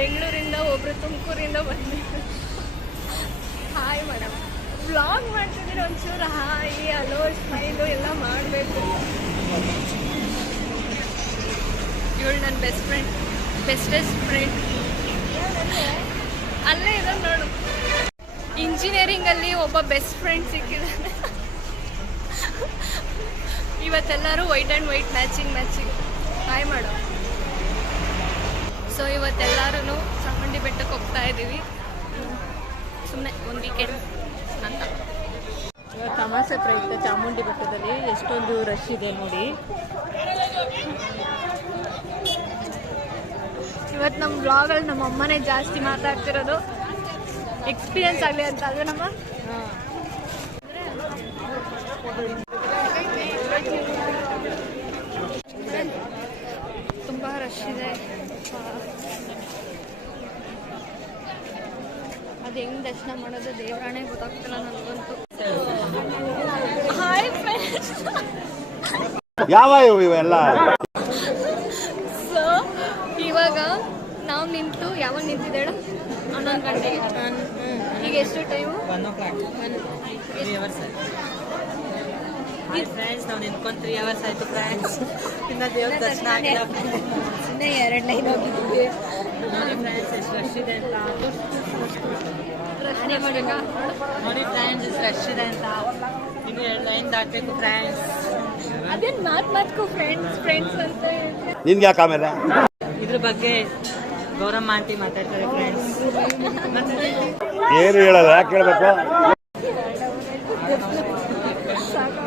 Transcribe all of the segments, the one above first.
ಬೆಂಗಳೂರಿಂದ, ಒಬ್ರು ತುಮಕೂರಿಂದ ಬಂದಿದ್ರು. ಹಾಯ್ ಮೇಡಮ್, ವ್ಲಾಗ್ ಮಾಡ್ತಿದ್ದೀರ, ಒಂಚೂರು ಹಾಯ್ ಹಲೋ ಸ್ಮೈಲು ಎಲ್ಲ ಮಾಡಬೇಕು. ಇವಳು ನನ್ನ ಬೆಸ್ಟೆಸ್ಟ್ ಫ್ರೆಂಡ್. ಅಲ್ಲೇ ಇರೋ ನೋಡು, ಇಂಜಿನಿಯರಿಂಗಲ್ಲಿ ಒಬ್ಬ ಬೆಸ್ಟ್ ಫ್ರೆಂಡ್ ಸಿಕ್ಕಿದ್ದಾನೆ. ಇವತ್ತೆಲ್ಲರೂ white and white matching hi ಮಾಡು. ಸೊ ಇವತ್ತೆಲ್ಲರೂ ಚಾಮುಂಡಿ ಬೆಟ್ಟಕ್ಕೆ ಹೋಗ್ತಾ ಇದ್ದೀವಿ, ಸುಮ್ಮನೆ ಒಂದು ವೀಕೆಂಡ್ ಅಂತ. ಇವತ್ತು ಅಮಾವಾಸ್ಯೆ ಪ್ರಯುಕ್ತ ಚಾಮುಂಡಿ ಬೆಟ್ಟದಲ್ಲಿ ಎಷ್ಟೊಂದು ರಶ್ ಇದೆ ನೋಡಿ. ಇವತ್ತು ನಮ್ಮ ಬ್ಲಾಗಲ್ಲಿ ನಮ್ಮ ಅಮ್ಮನೇ ಜಾಸ್ತಿ ಮಾತಾಡ್ತಿರೋದು, ಎಕ್ಸ್ಪೀರಿಯನ್ಸ್ ಆಗಲಿ ಅಂತ ಅಲ್ವೇ ನಮ್ಮ. ತುಂಬ ರಶ್ ಇದೆ. ಅದು ಹೆಂಗೆ ದರ್ಶನ ಮಾಡೋದು ದೇವರಾಣೆ ಗೊತ್ತಾಗ್ತಿಲ್ಲ ನನಗಂತೂ. ಹಾಯ್ ಫ್ರೆಂಡ್ಸ್, ಯಾವ ಇವೆಲ್ಲ. ಸೊ ಇವಾಗ ನಾವು ಯಾವಾಗ ನಿಂತಿದ್ದೇಳು 11 ಗಂಟೆಗೆ. ಈಗ ಎಷ್ಟು ಟೈಮು? 1 o'clock. 3 hours ಆಯ್ತು. ಫ್ರೆಂಡ್ಸ್ ನಾವು ನಿಂತ್ಕೊಂಡು 3 hours ಆಯ್ತು ಫ್ರೆಂಡ್ಸ್. ಇನ್ನು ದೇವ್ರ ದರ್ಶನ ಆಗಿಲ್ಲ. ಇನ್ನೇ 2 ಲೈನ್ ಹೋಗಿದ್ದೀವಿ. ನೋಡಿ ಫ್ರೆಂಡ್ಸ್ ಎಷ್ಟು ರಶ್ ಇದೆ ಅಂತ. ನೋಡಿ ಫ್ರೆಂಡ್ಸ್ ಎಷ್ಟು ರಶ್ ಇದೆ ಅಂತ. ಇನ್ನು 2 ಲೈನ್ ದಾಟಬೇಕು ಫ್ರೆಂಡ್ಸ್. ಅದೇನು ಮಾತ್ಕು ಫ್ರೆಂಡ್ಸ್ ಅಂತ ನಿನ್ಗೆ ಯಾಕೆ ಆಮೇಲೆ ಇದ್ರ ಬಗ್ಗೆ ಗೌರಮ್ಮ ಆಂಟಿ ಮಾತಾಡ್ತಾರೆ ಫ್ರೆಂಡ್ಸ್. ಏನು ಹೇಳಲ್ಲ, ಯಾಕೆ ಹೇಳ್ಬೇಕು?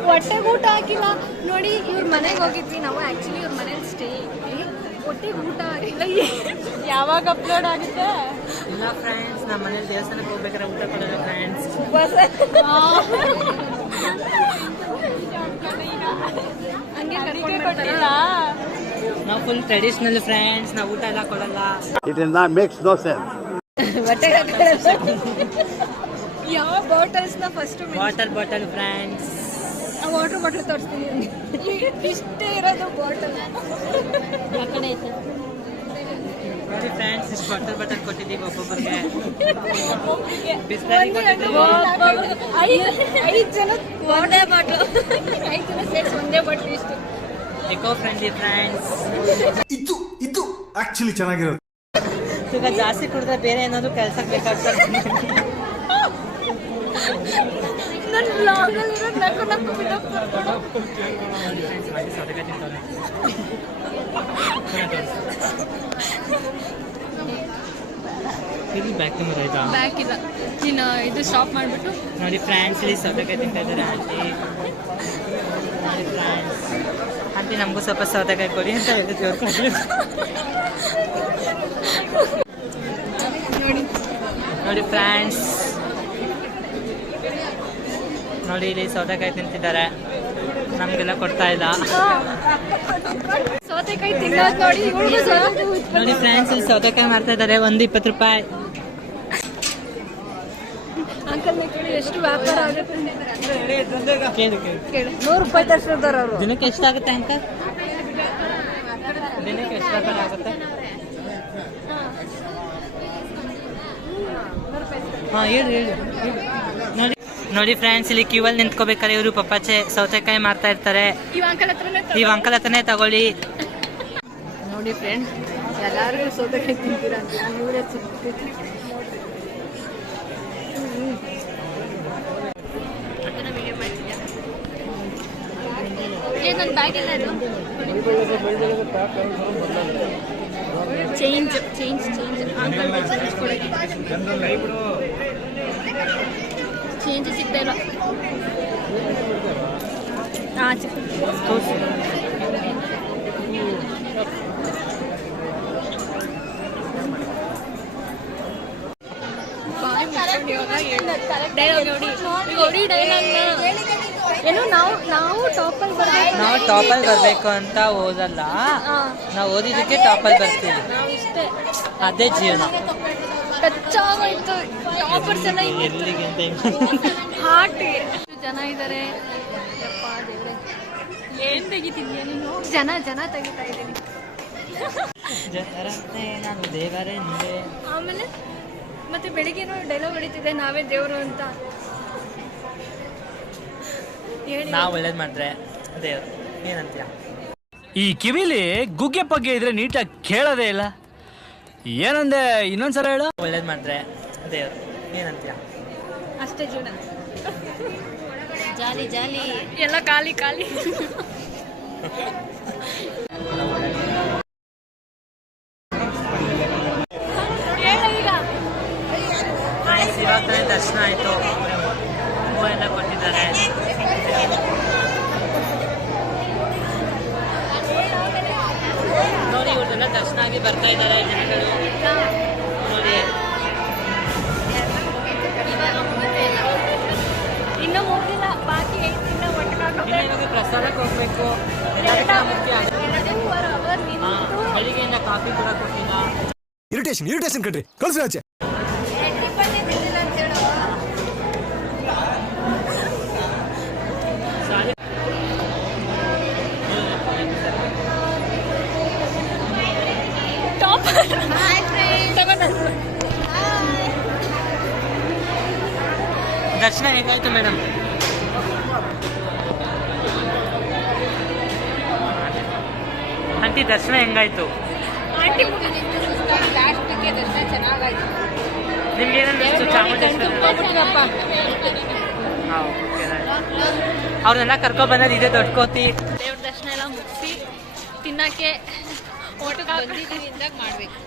ಹೊಟ್ಟೆಗೆ ಊಟ ಹಾಕಿಲ್ಲ ನೋಡಿ. ಇವ್ರ ಮನೆಗೆ ಹೋಗಿದ್ವಿ ನಾವು, ಆ್ಯಕ್ಚುಲಿ ಇವ್ರ ಮನೇಲಿ ಸ್ಟೇ ಇದ್ವಿ. ಹೊಟ್ಟೆಗೆ ಊಟ ಆಗಿಲ್ಲ. ಯಾವಾಗ ಅಪ್ಲೋಡ್ ಆಗುತ್ತೆ? ಇಲ್ಲ ಫ್ರೆಂಡ್ಸ್, ನಮ್ಮ ಮನೇಲಿ ದೇವಸ್ಥಾನಕ್ಕೆ ಹೋಗ್ಬೇಕಾದ್ರೆ ಊಟ ಕೊಡೋಣ ಫ್ರೆಂಡ್ಸ್. ಹಂಗೆ ಕರ್ಕೊಂಡು ಬರ್ತಾರಲ್ಲ. ನಾವು ಫುಲ್ ಟ್ರೆಡಿಷನಲ್ ಫ್ರೆಂಡ್ಸ್, ನಾವು ಊಟ ಎಲ್ಲ ಕೊಡಲ್ಲ. It is not makes no sense. ಯಾವ ಬಾಟಲ್ಸ್ನ first water bottle friends. Water bottle ತೋರಿಸ್ತೀನಿ. ಇಷ್ಟೇ ಇರೋದು ಬಾಟಲ್. ಆ ಕಡೆ ಐತೆ ನೋಡಿ ಫ್ರೆಂಡ್ಸ್, ಇಷ್ಟು ವಾಟರ್ ಬಾಟಲ್ ಕೊಟ್ಟಿದ್ದೀವಿ ಒಬ್ಬೊಬ್ಬರಿಗೆ. ಬಿಸ್ಲರಿ ಕೊಟ್ಟಿದ್ದೀವಿ. 5 ಜನ ಒಂದೇ ಬಾಟಲ್, 5 ಜನ ಸೇರಿಸಿ ಒಂದೇ ಬಾಟಲ್. ಇಷ್ಟು ಎಕೋ ಫ್ರೆಂಡ್ಲಿ ಫ್ರೆಂಡ್ಸ್. ಇದು ಆಕ್ಚುಲಿ ಚೆನ್ನಾಗಿರೋದು. ಈಗ ಜಾಸ್ತಿ ಕುಡಿದ್ರೆ ಬೇರೆ ಏನಾದ್ರು ಕೆಲ್ಸಕ್ಕೆ ಬೇಕಾಗ್ತದೆ. ನನ್ನ ಬ್ಲಾಗಲ್ಲಿರೋ ನಕ್ಕು ಬಿಡೋಗ್ತಾರೆ. ಇಲ್ಲಿ ಬ್ಯಾಕ್ ಕ್ಯಾಮರಾ ಆಯ್ತಾ? ಬ್ಯಾಕ್ ಇಲ್ಲ, ನೀನು ಇದು ಸ್ಟಾಪ್ ಮಾಡಿಬಿಟ್ಟು. ನೋಡಿ ಫ್ರೆಂಡ್ಸ್, ಇಲ್ಲಿ ಸೌತೆಕಾಯಿ ತಿಂತಾ ಇದ್ದಾರೆ ಆಂಟಿ. ನೋಡಿ ಫ್ರೆಂಡ್ಸ್, ಆಂಟಿ ನಮಗೂ ಸ್ವಲ್ಪ ಸೌತೆಕಾಯಿ ಕೊಡಿ ಅಂತ ಹೇಳಿದ್ವಿ. ನೋಡಿ ಫ್ರೆಂಡ್ಸ್, ನೋಡಿ ಇಲ್ಲಿ ಸೌತೆಕಾಯಿ ತಿಂತಿದ್ದಾರೆ, ನಮಗೆಲ್ಲ ಕೊಡ್ತಾ ಇಲ್ಲ. ಸೌತೆಕಾಯಿ ತಿನ್ನೋದು ನೋಡಿ. ನೋಡಿ ಫ್ರೆಂಡ್ಸ್, ಇಲ್ಲಿ ಸೌತೆಕಾಯಿ ಮಾಡ್ತಾ ಇದ್ದಾರೆ, ಒಂದು 20 ರೂಪಾಯಿ. ಅಂಕಲ್ ಕೇಳಿ ಎಷ್ಟು ವ್ಯಾಪಾರ ಆಗುತ್ತೆ? ಕೇಳಿ 100 ರೂಪಾಯಿ ತರಿಸಿದಾರ ಅವರು. ದಿನಕ್ಕೆ ಎಷ್ಟಾಗುತ್ತೆ ಅಂಕಲ್? ದಿನಕ್ಕೆ ಎಷ್ಟು ವ್ಯಾಪಾರ ಆಗುತ್ತೆ? ಹಾಂ ಹೇಳಿ. ನೋಡಿ ಫ್ರೆಂಡ್ಸ್, ಇಲ್ಲಿ ಕ್ಯೂವಲ್ಲಿ ನಿಂತ್ಕೋಬೇಕಾದ್ರೆ ಇವರು ಪಪ್ಪಾಚೆ ಸೌತೆಕಾಯಿ ಮಾರ್ತಾ ಇರ್ತಾರೆ. ಈ ಅಂಕಲ್ ಹತ್ರನೇ ತಗೊಳ್ಳಿ. ನೋಡಿ ಫ್ರೆಂಡ್ಸ್, ಎಲ್ಲಾರು ಸೌತೆಕಾಯಿ ತಿಂತೀರ ಅಂತ ಇವರೇ ನನ್ನ ಬ್ಯಾಗ್ ಎಲ್ಲ ಇದು ಚೇಂಜ್ ಅಂಕಲ್ ಕೊಡೋಕ್ಕೆ ಚೇಂಜ್ ಸಿಗ್ತಾ ಇಲ್ಲ. ಹಾಂ ಏನು ನಾವು ಟಾಪಲ್ಲಿ ಬರಬೇಕು ಅಂತ ಓದಲ್ಲ, ನಾವು ಓದಿದ್ದಕ್ಕೆ ಟಾಪಲ್ಲಿ ಬರ್ತೀವಿ. ಅದೇ ಜೀವನ. ಟಚ್ ಆಗೋಯ್ತು. ಟಾಪರ್ಸ್ ಎಲ್ಲ ಎಲ್ಲಿಗೆ ಹಾರ್ಟ್ ಜನ ಇದ್ದಾರೆ. ಯಪ್ಪ ದೇವ್ರೆ, ಏನ್ ತೆಗಿತಿದ್ಯಾ ನೀನು? ಜನ ತೆಗಿತಾ ಇದ್ದೀನಿ. ಜನರಂತೆ ನಾನು ದೇವರೆಂದೆ. ಆಮೇಲೆ ಮತ್ತೆ ಬೆಳಿಗ್ಗೆನೂ ಡೈಲಾಗ್ ಹೊಡಿತಿದ್ದೆ ನಾವೇ ದೇವರು ಅಂತ. ಹೇಳಿ. ನಾವು ಒಳ್ಳೇದು ಮಾಡಿದ್ರೆ ದೇವರು ಏನಂತೀಯ? ಈ ಕಿವಿಲಿ ಗುಗ್ಗೆ ಪಗ್ಗೆ ಇದ್ರೆ ನೀಟಾಗಿ ಕೇಳೋದೇ ಇಲ್ಲ. ಏನಂದೆ ಇನ್ನೊಂದ್ಸಲ ಹೇಳು. ಒಳ್ಳೇದು ಮಾಡಿದ್ರೆ ದೇವರು ಏನಂತೀಯ? ಅಷ್ಟೇ ಜೀವನ. ಜಾಲಿ ಜಾಲಿ. ಎಲ್ಲ ಖಾಲಿ ಖಾಲಿ. ಹೇಳು ಈಗ. ಇವಾಗ ತಾನೇ ದರ್ಶನ ಆಯಿತು, ಹೂವು ಎಲ್ಲ ಕೊಟ್ಟಿದ್ದಾರೆ. ನೋಡಿ ಇವ್ರದೆಲ್ಲ ದರ್ಶನ ಆಗಿ ಬರ್ತಾ ಇದ್ದಾರೆ ಜನಗಳು ನೋಡಿ. ಇನ್ನೂ ಮುಗಿದಿಲ್ಲ, ಬಾಕಿ ಐತಿ. ಇನ್ನೂ ಇನ್ನು ಇವಾಗ ಪ್ರಸಾದಕ್ಕೆ ಹೋಗ್ಬೇಕು. ಎಲ್ಲದಕ್ಕಿಂತ ಮುಖ್ಯ ಬೆಳಿಗ್ಗೆಯಿಂದ ಕಾಫಿ ಕೂಡ ಕೊಟ್ಟಿಲ್ಲ. ಇರಿಟೇಷನ್ ಕಣ್ರಿ, ಕಳ್ಸಿ ಆಚೆ. ದರ್ಶನ ಹೇಗಾಯ್ತು ಮೇಡಮ್? ಆಂಟಿ ದರ್ಶನ ಹೆಂಗಾಯ್ತು? ನಿಮ್ಗೆ ಏನಂದ್ರೆ ಚಾಮುಂಡೇಶ್ವರಿ ಅವ್ರನ್ನೆಲ್ಲ ಕರ್ಕೊ ಬಂದದ್ದು ಇದೇ ದೊಡ್ಡ ಕೋತಿ. ದೇವ್ರ ದರ್ಶನ ಎಲ್ಲ ಮುಗಿಸಿ ತಿನ್ನಕ್ಕೆ ಊಟಕ್ಕೆ ಬಂದಿದ್ದೀವಿ ಅಂದಾಗ ಮಾಡ್ಬೇಕು.